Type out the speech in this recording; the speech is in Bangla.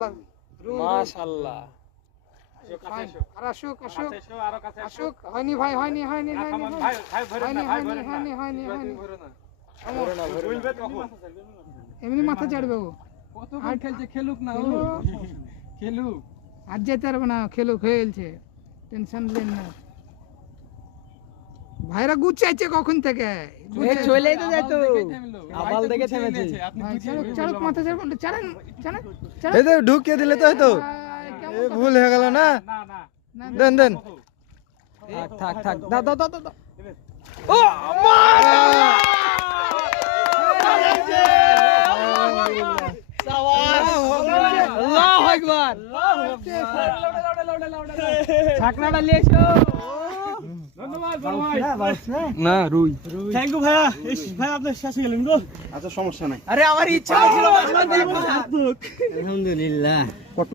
মাশাআল্লাহ। আর আসুক আসুক হয়নি ভাই হয়নি এমনি মাথা চাড়বে ও কতক্ষণ খেলছে, খেলুক না ও, খেলুক। আর যেতে পারবে না, খেলুক খেলছে, টেনশন নেন না ভাইরা গুছাইছে কখন থেকে চলেই তো যাইতো, আবাল দেখে থেমেছে। চাড়ুক মাথা চাড়ুক চাড়েন চাড়েন এই তো ঢুকিয়ে দিলে তো হয়তো ভুল হয়ে গেল না। দেন দেন থাক থাক, দাও দাও দাও দাও। ও আল্লাহু আকবার। ছাকনাটা নিয়ে এসো। ধন্যবাদ বড় ভাই। না রুই। থ্যাংক ইউ ভাইয়া। ভাই আপনি শেষ হয়ে গেলেন গো। আচ্ছা সমস্যা নাই। আরে আমার ইচ্ছা ছিল। আলহামদুলিল্লাহ।